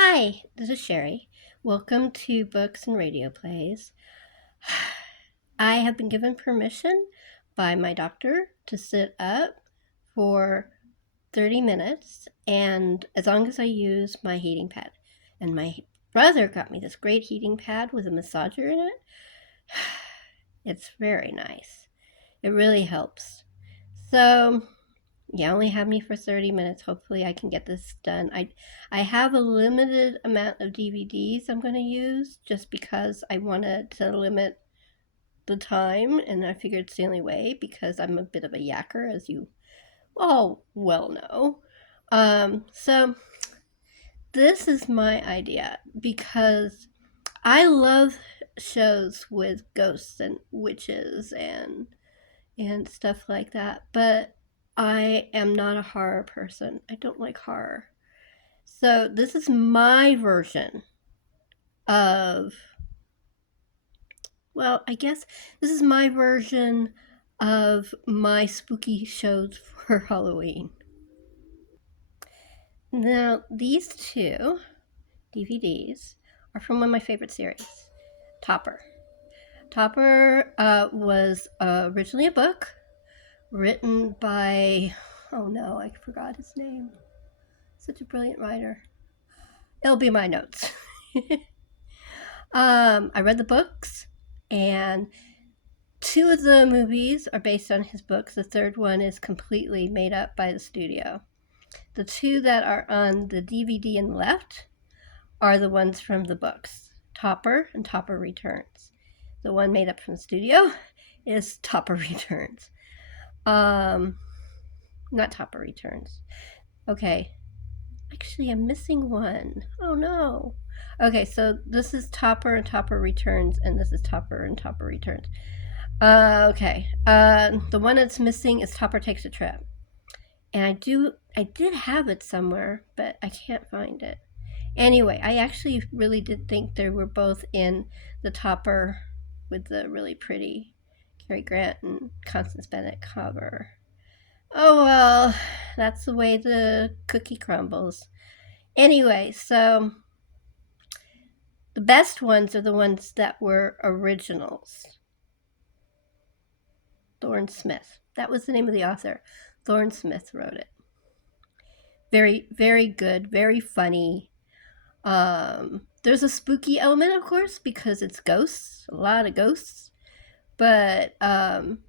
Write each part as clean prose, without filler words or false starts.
Hi, this is Sherry. Welcome to Books and Radio Plays. I have been given permission by my doctor to sit up for 30 minutes, and as long as I use my heating pad. And my brother got me this great heating pad with a massager in it. It's very nice. It really helps. So, you only have me for 30 minutes. Hopefully I can get this done. I have a limited amount of DVDs I'm going to use just because I wanted to limit the time, and I figured it's the only way because I'm a bit of a yacker, as you all well know. So this is my idea because I love shows with ghosts and witches and stuff like that, but I am not a horror person. I don't like horror. So this is my version of, well, I guess this is my version of my spooky shows for Halloween. Now, these two DVDs are from one of my favorite series, Topper. Topper was originally a book written by, oh no, I forgot his name. Such a brilliant writer. It'll be my notes. I read the books, and two of the movies are based on his books. The third one is completely made up by the studio. The two that are on the DVD in the left are the ones from the books, Topper and Topper Returns. The one made up from the studio is Topper Returns. Not Topper Returns. Okay. Actually, I'm missing one. Oh no. Okay, so this is Topper and Topper Returns, and this is Topper and Topper Returns. Okay. The one that's missing is Topper Takes a Trip. And I did have it somewhere, but I can't find it. Anyway, I actually really did think they were both in the Topper with the really pretty Cary Grant and Constance Bennett cover. Oh well, that's the way the cookie crumbles. Anyway, so the best ones are the ones that were originals. Thorne Smith. That was the name of the author. Thorne Smith wrote it. Very, very good, very funny. There's a spooky element, of course, because it's ghosts, a lot of ghosts, but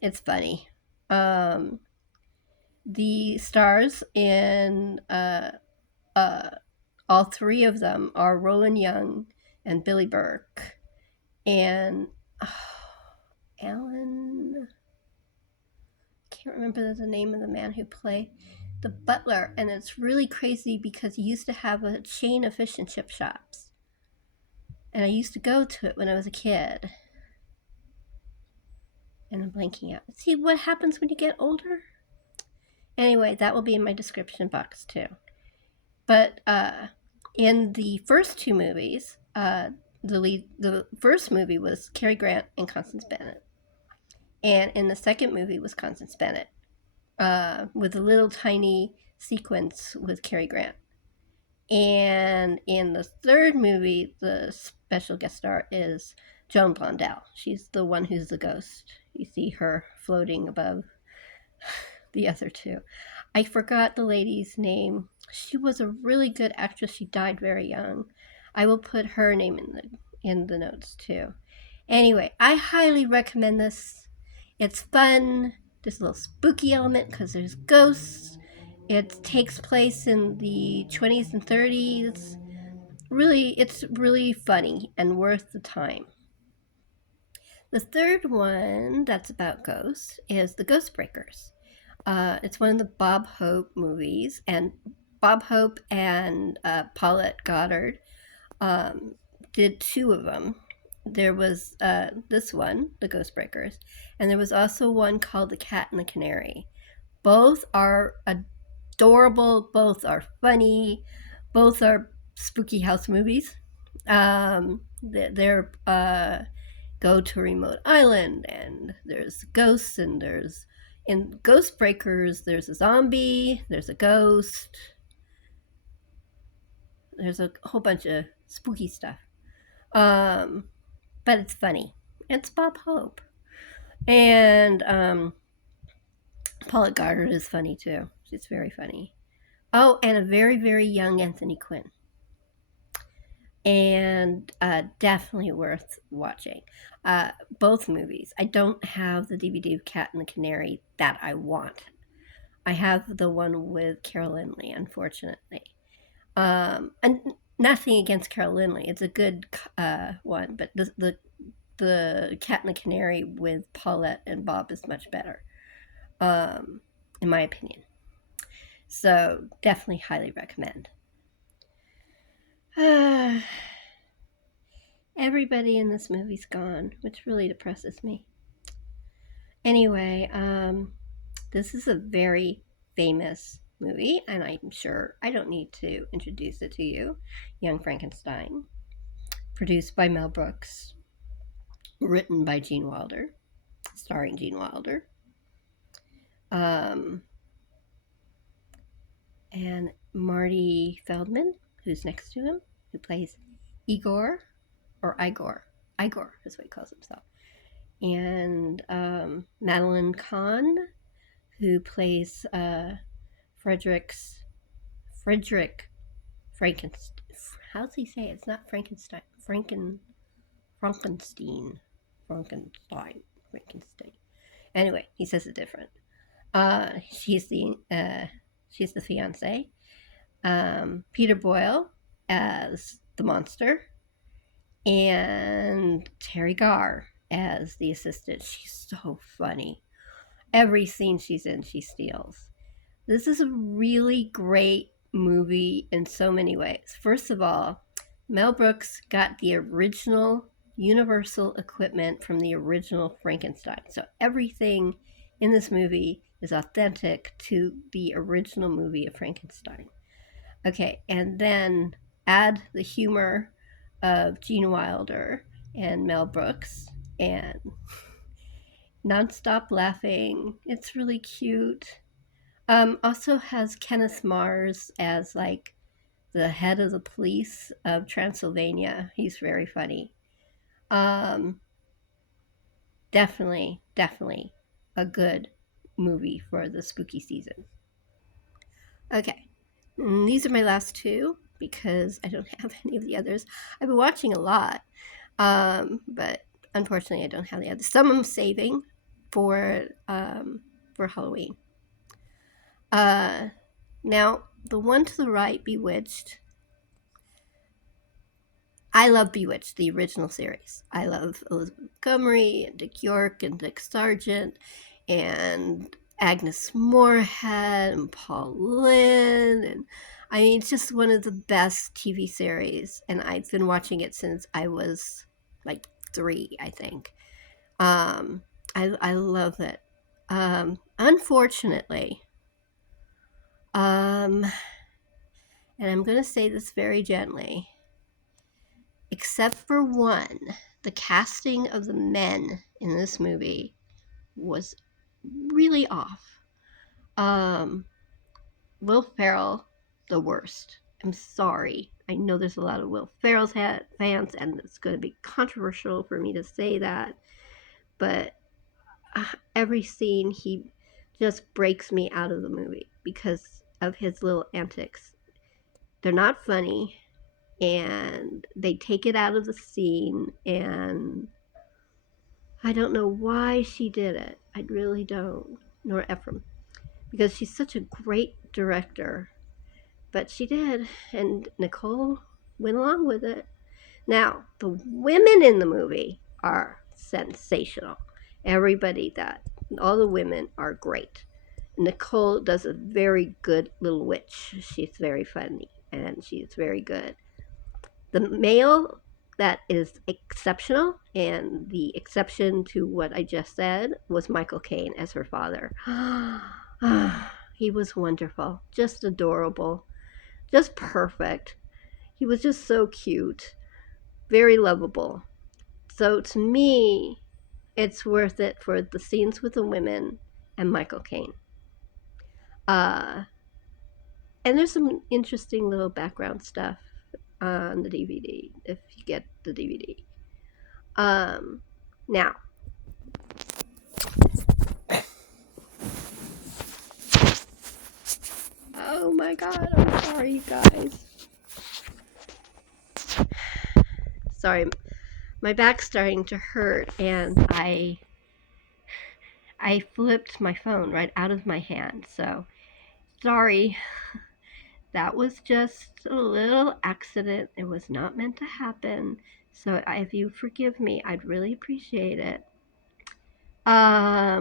it's funny. The stars in all three of them are Roland Young and Billy Burke and Alan. Can't remember the name of the man who played the butler, and it's really crazy because he used to have a chain of fish and chip shops, and I used to go to it when I was a kid. And I'm blanking out. See what happens when you get older? Anyway, that will be in my description box too. But in the first two movies, the first movie was Cary Grant and Constance Bennett, and in the second movie was Constance Bennett, with a little tiny sequence with Cary Grant. And in the third movie, the special guest star is Joan Blondell. She's the one who's the ghost. You see her floating above the other two. I forgot the lady's name. She was a really good actress. She died very young. I will put her name in the notes too. Anyway, I highly recommend this. It's fun. There's a little spooky element because there's ghosts. It takes place in the 20s and 30s. Really, it's really funny and worth the time. The third one that's about ghosts is The Ghost Breakers. It's one of the Bob Hope movies, and Bob Hope and Paulette Goddard did two of them. There was this one, The Ghost Breakers, and there was also one called The Cat and the Canary. Both are adorable, both are funny, both are spooky house movies. They're go to a remote island, and there's ghosts, and there's in Ghost Breakers there's a zombie, there's a ghost, There's a whole bunch of spooky stuff. Um, but it's funny. It's Bob Hope. And Paula Goddard is funny too. She's very funny. Oh, and a very, very young Anthony Quinn. And definitely worth watching. Both movies. I don't have the DVD of Cat and the Canary that I want. I have the one with Carol Lindley, unfortunately. And nothing against Carol Lindley. It's a good one, but the Cat and the Canary with Paulette and Bob is much better, in my opinion. So definitely highly recommend. Everybody in this movie's gone, which really depresses me. Anyway, this is a very famous movie, and I'm sure I don't need to introduce it to you. Young Frankenstein, produced by Mel Brooks, written by Gene Wilder, starring Gene Wilder. And Marty Feldman, who's next to him, who plays Igor, or Igor. Igor is what he calls himself. And Madeline Kahn, who plays Frederick Frankenstein. How does he say it? It's not Frankenstein. Frankenstein. Anyway, he says it different. She's the fiance. Peter Boyle as the monster, and Terry Garr as the assistant. She's so funny. Every scene she's in, she steals. This is a really great movie in so many ways. First of all, Mel Brooks got the original Universal equipment from the original Frankenstein. So everything in this movie is authentic to the original movie of Frankenstein. Okay, and then add the humor of Gene Wilder and Mel Brooks, and nonstop laughing. It's really cute. Also has Kenneth Mars as like the head of the police of Transylvania. He's very funny. Definitely a good movie for the spooky season. Okay, these are my last two because I don't have any of the others. I've been watching a lot, but unfortunately I don't have the others. Some I'm saving for Halloween. Now, the one to the right, Bewitched. I love Bewitched, the original series. I love Elizabeth Montgomery and Dick York and Dick Sargent and Agnes Moorehead and Paul Lynde. And I mean, it's just one of the best TV series. And I've been watching it since I was like 3, I think. I love it. Unfortunately, and I'm going to say this very gently, except for one, the casting of the men in this movie was really off. Will Ferrell, the worst. I'm sorry. I know there's a lot of Will Ferrell's fans, and it's going to be controversial for me to say that, but every scene he just breaks me out of the movie because of his little antics. They're not funny, and they take it out of the scene, and I don't know why she did it. I really don't. Nor Ephraim, because she's such a great director, but she did, and Nicole went along with it. Now, the women in the movie are sensational. All the women are great. Nicole does a very good little witch. She's very funny, and she's very good. The male that is exceptional, and the exception to what I just said, was Michael Caine as her father. He was wonderful, just adorable, just perfect. He was just so cute, very lovable. So to me, it's worth it for the scenes with the women and Michael Caine. And there's some interesting little background stuff on the DVD if you get the DVD. Now, oh my god, I'm sorry, you guys. Sorry, my back's starting to hurt, and I flipped my phone right out of my hand, so sorry. That was just a little accident. It was not meant to happen. So if you forgive me, I'd really appreciate it. I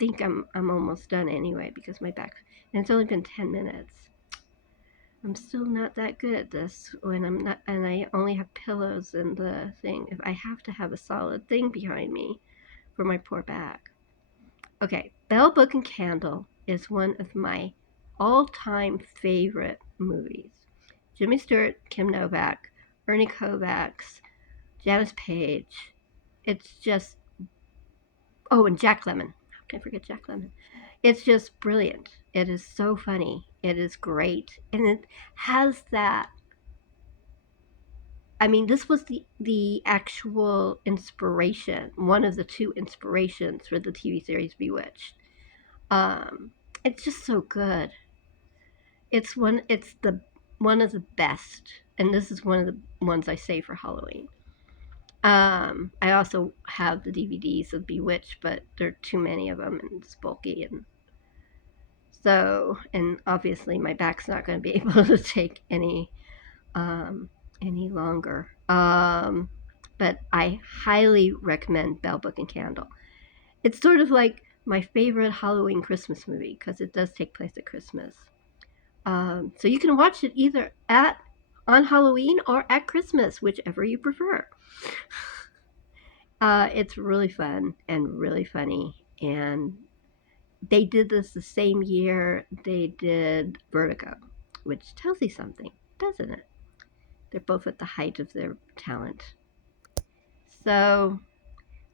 think I'm almost done anyway because my back, and it's only been 10 minutes. I'm still not that good at this when I'm not, and I only have pillows and the thing. If I have to have a solid thing behind me for my poor back. Okay, Bell, Book, and Candle is one of my all-time favorite movies. Jimmy Stewart, Kim Novak, Ernie Kovacs, Janice Page. It's just, oh, and Jack Lemmon. How can I forget Jack Lemmon? It's just brilliant. It is so funny. It is great. And it has that, I mean, this was the actual inspiration, one of the two inspirations for the TV series Bewitched. It's just so good. It's one of the best, and this is one of the ones I save for Halloween. I also have the DVDs of Bewitched, but there are too many of them, and it's bulky, and so, and obviously my back's not going to be able to take any longer. But I highly recommend Bell, Book, and Candle. It's sort of like my favorite Halloween Christmas movie because it does take place at Christmas. So you can watch it either on Halloween or at Christmas, whichever you prefer. It's really fun and really funny, and they did this the same year they did Vertigo, which tells you something, doesn't it? They're both at the height of their talent. So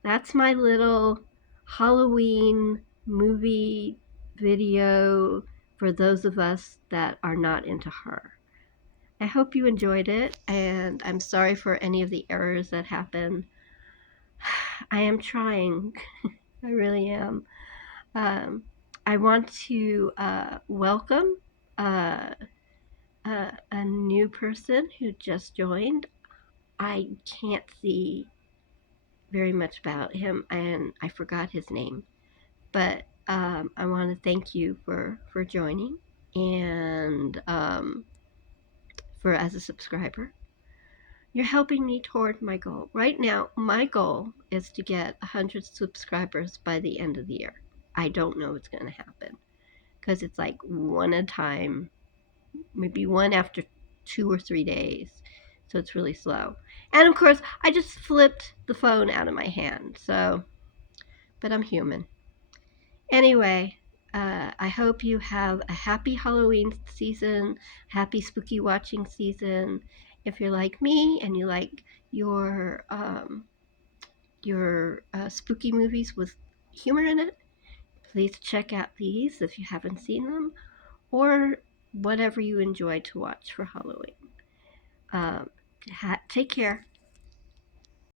that's my little Halloween movie video for those of us that are not into horror. I hope you enjoyed it, and I'm sorry for any of the errors that happened. I am trying. I really am. I want to welcome a new person who just joined. I can't see very much about him, and I forgot his name. But I want to thank you for joining and for as a subscriber. You're helping me toward my goal. Right now, my goal is to get 100 subscribers by the end of the year. I don't know what's going to happen because it's like one at a time, maybe one after 2 or 3 days. So it's really slow. And of course, I just flipped the phone out of my hand. So, but I'm human. Anyway, I hope you have a happy Halloween season, happy spooky watching season. If you're like me and you like your spooky movies with humor in it, please check out these if you haven't seen them, or whatever you enjoy to watch for Halloween. Take care.